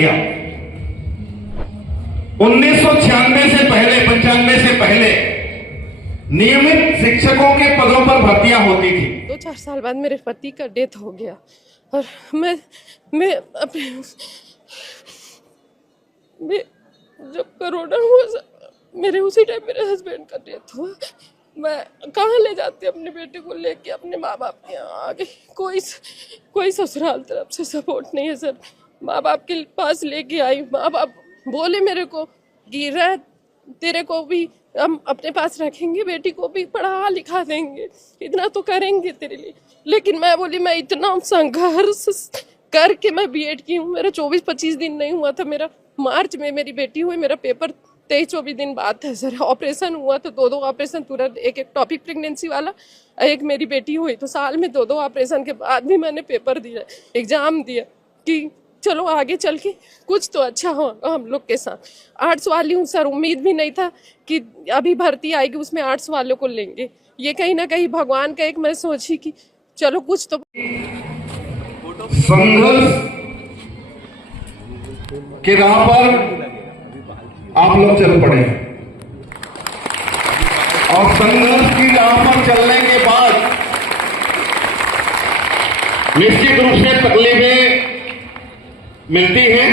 किया। 1996 से पहले, 95 से पहले नियमित शिक्षकों के पदों पर भर्तियां होती थी। 2-4 साल बाद मेरे पति का डेथ हो गया और मैं अपने जब कोरोना हुआ मेरे उसी टाइम मेरे हस्बैंड का डेथ हुआ। मैं कहाँ ले जाती अपने बेटे को लेके अपने माँ बाप के यहाँ आ गई। कोई ससुराल तरफ से सपोर्ट नहीं है सर। माँ बाप के पास लेके आई, माँ बाप बोले मेरे को कि रह, तेरे को भी हम अपने पास रखेंगे, बेटी को भी पढ़ा लिखा देंगे, इतना तो करेंगे तेरे लिए। लेकिन मैं बोली मैं इतना संघर्ष करके मैं बीएड की हूँ। मेरा 24-25 दिन नहीं हुआ था। मेरा मार्च में मेरी बेटी हुई, मेरा पेपर 23-24 दिन बाद था सर। ऑपरेशन हुआ तो 2 ऑपरेशन तुरंत, एक टॉपिक प्रेगनेंसी वाला, एक मेरी बेटी हुई। तो साल में 2 ऑपरेशन के बाद भी मैंने पेपर दिया, एग्जाम दिया कि चलो आगे चल के कुछ तो अच्छा हो हम लोग के साथ। आर्ट्स वाली हूँ सर, उम्मीद भी नहीं था कि अभी भर्ती आएगी उसमें आर्ट्स वालों को लेंगे। ये कहीं ना कहीं भगवान का एक मैं सोची कि चलो कुछ तो। संघर्ष के राह पर आप लोग चल पड़े और संघर्ष की राह पर चलने के बाद निश्चित रूप से तकलीफें मिलती हैं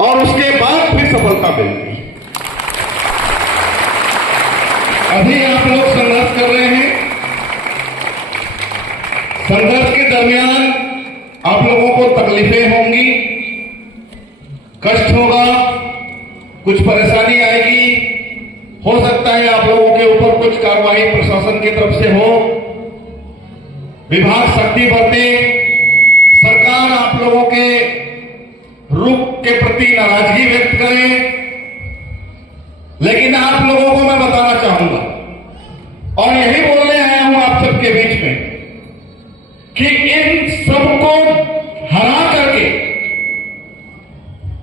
और उसके बाद फिर सफलता मिलती है। अभी आप लोग संघर्ष कर रहे हैं। संघर्ष के दरमियान आप लोगों को तकलीफें होंगी, कष्ट होगा, कुछ परेशानी आएगी। हो सकता है आप लोगों के ऊपर कुछ कार्रवाई प्रशासन की तरफ से हो, विभाग सख्ती बरते, सरकार आप लोगों के रुख के प्रति नाराजगी व्यक्त करे। लेकिन आप लोगों को मैं बताना चाहूंगा और यही बोलने आया हूं आप सबके बीच में कि इन सबको हरा करके,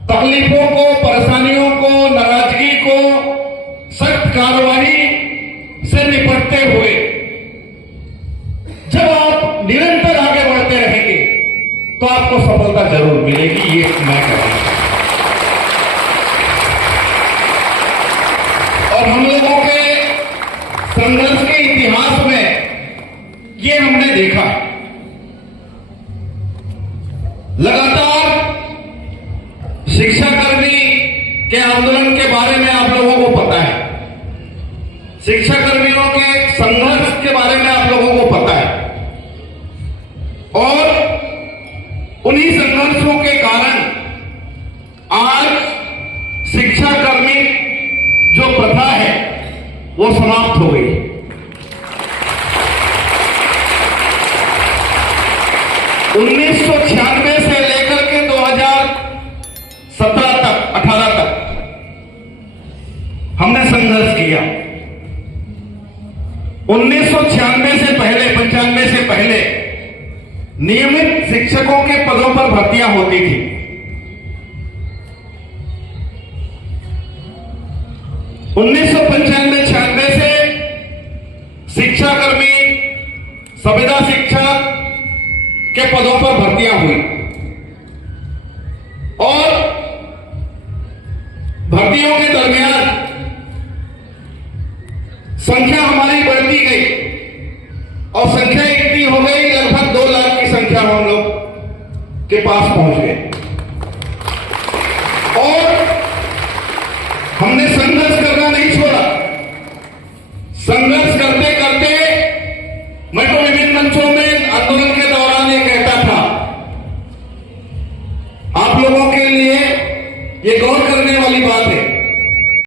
तकलीफों को, परेशानियों को, नाराजगी को सख्त कार्रवाई से निपटते हुए जब आप निरंतर आगे बढ़ते रहेंगे तो आपको सफलता जरूर मिलेगी। ये मैं कह रहा हूं। और हम लोगों के संघर्ष के इतिहास में ये हमने देखा, लगातार शिक्षाकर्मी के आंदोलन के बारे में आप लोगों को पता है, शिक्षाकर्मियों के संघर्ष के बारे में आप लोगों को पता है और उन्हीं संघर्षों के कारण आज शिक्षाकर्मी जो प्रथा है वो समाप्त हो गई। उन्नीस सौ 96 से लेकर के 2017 तक, 18 तक हमने संघर्ष किया। 1996 से पहले, 95 से पहले नियमित शिक्षकों के पदों पर भर्तियां होती थी। 1995-96 से शिक्षाकर्मी, संविदा शिक्षक के पदों पर भर्तियां हुई और भर्तियों के दरमियान संख्या हमारी बढ़ती गई और संख्या इतनी हो गई, लगभग 2 लाख की संख्या हम लोग के पास पहुंच गए और हमने संघर्ष करना नहीं छोड़ा। संघर्ष